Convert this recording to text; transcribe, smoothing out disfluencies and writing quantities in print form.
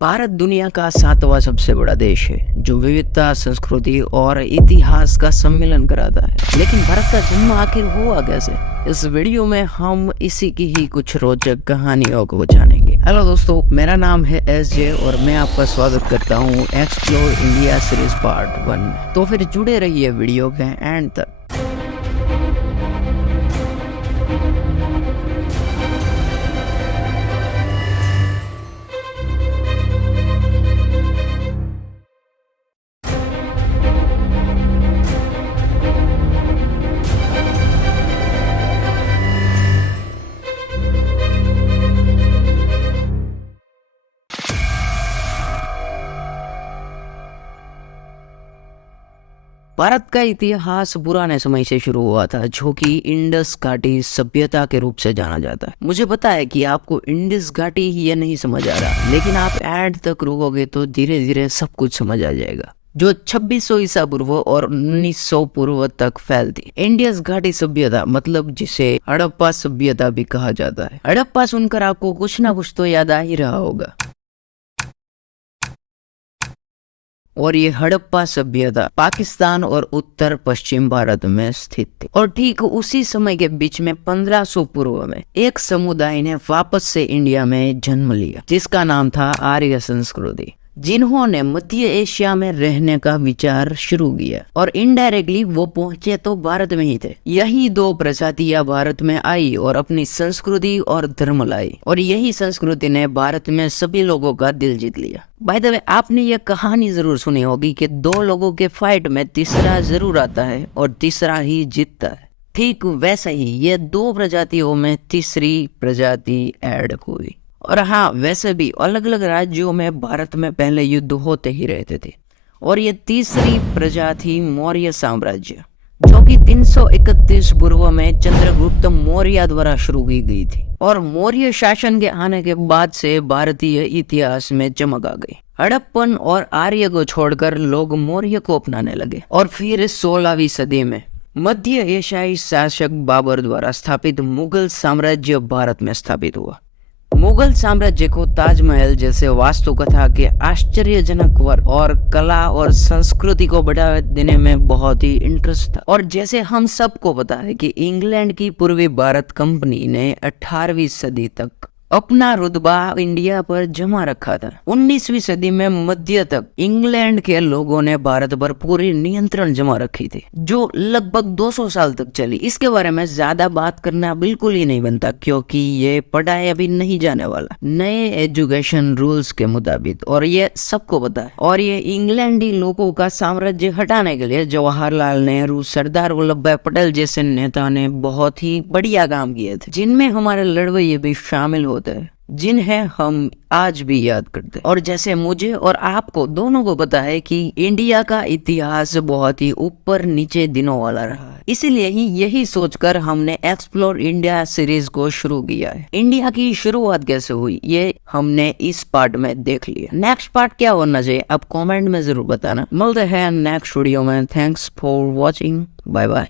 भारत दुनिया का 7वां सबसे बड़ा देश है जो विविधता, संस्कृति और इतिहास का सम्मेलन कराता है। लेकिन भारत का जन्म आखिर हुआ कैसे? इस वीडियो में हम इसी की ही कुछ रोचक कहानियों को जानेंगे। हेलो दोस्तों, मेरा नाम है SJ और मैं आपका स्वागत करता हूँ एक्सप्लोर इंडिया सीरीज पार्ट 1 में। तो फिर जुड़े रहिए वीडियो के एंड तक। भारत का इतिहास पुराने समय से शुरू हुआ था, जो कि इंडस घाटी सभ्यता के रूप से जाना जाता है। मुझे पता है कि आपको इंडस घाटी ये नहीं समझ आ रहा, लेकिन आप एंड तक रुकोगे तो धीरे धीरे सब कुछ समझ आ जाएगा। जो 2600 ईसा पूर्व और 1900 पूर्व तक फैलती इंडस घाटी सभ्यता, मतलब जिसे हड़प्पा सभ्यता भी कहा जाता है। हड़प्पा सुनकर आपको कुछ ना कुछ तो याद आ ही रहा होगा। और ये हड़प्पा सभ्यता पाकिस्तान और उत्तर पश्चिम भारत में स्थित थी। और ठीक उसी समय के बीच में 1500 पूर्व में एक समुदाय ने वापस से इंडिया में जन्म लिया, जिसका नाम था आर्य संस्कृति, जिन्होंने मध्य एशिया में रहने का विचार शुरू किया और इनडायरेक्टली वो पहुंचे तो भारत में ही थे। यही दो प्रजातियां भारत में आई और अपनी संस्कृति और धर्म लाई, और यही संस्कृति ने भारत में सभी लोगों का दिल जीत लिया। बाय द वे, आपने ये कहानी जरूर सुनी होगी कि दो लोगों के फाइट में तीसरा जरूर आता है और तीसरा ही जीतता है। ठीक वैसा ही ये दो प्रजातियों में तीसरी प्रजाति ऐड हुई। और हाँ, वैसे भी अलग अलग राज्यों में भारत में पहले युद्ध होते ही रहते थे। और ये तीसरी प्रजाति मौर्य साम्राज्य, जो कि 331 पूर्व में चंद्रगुप्त मौर्य द्वारा शुरू की गई थी। और मौर्य शासन के आने के बाद से भारतीय इतिहास में चमक आ गई। हड़प्पन और आर्य को छोड़कर लोग मौर्य को अपनाने लगे। और फिर 16वीं सदी में मध्य एशियाई शासक बाबर द्वारा स्थापित मुगल साम्राज्य भारत में स्थापित हुआ। मुगल साम्राज्य को ताजमहल जैसे वास्तुकथा के आश्चर्यजनक वर्क और कला और संस्कृति को बढ़ावा देने में बहुत ही इंटरेस्ट था। और जैसे हम सबको पता है कि इंग्लैंड की पूर्वी भारत कंपनी ने 18वीं सदी तक अपना रुतबा इंडिया पर जमा रखा था। 19वीं सदी में मध्य तक इंग्लैंड के लोगों ने भारत पर पूरी नियंत्रण जमा रखी थी, जो लगभग 200 साल तक चली। इसके बारे में ज्यादा बात करना बिल्कुल ही नहीं बनता, क्योंकि ये पढ़ाया भी नहीं जाने वाला नए एजुकेशन रूल्स के मुताबिक, और ये सबको पता है। और ये इंग्लैंडी लोगों का साम्राज्य हटाने के लिए जवाहरलाल नेहरू, सरदार वल्लभ भाई पटेल जैसे नेता ने बहुत ही बढ़िया काम किए थे, जिनमें हमारे लड़वैये भी शामिल होते हैं, जिन्हें हम आज भी याद करते हैं। और जैसे मुझे और आपको दोनों को पता है कि इंडिया का इतिहास बहुत ही ऊपर नीचे दिनों वाला रहा है, इसीलिए ही यही सोचकर हमने एक्सप्लोर इंडिया सीरीज को शुरू किया है। इंडिया की शुरुआत कैसे हुई ये हमने इस पार्ट में देख लिया। नेक्स्ट पार्ट क्या होना चाहिए आप कमेंट में जरूर बताना। मिलते हैं नेक्स्ट वीडियो में। Thanks for watching, bye bye.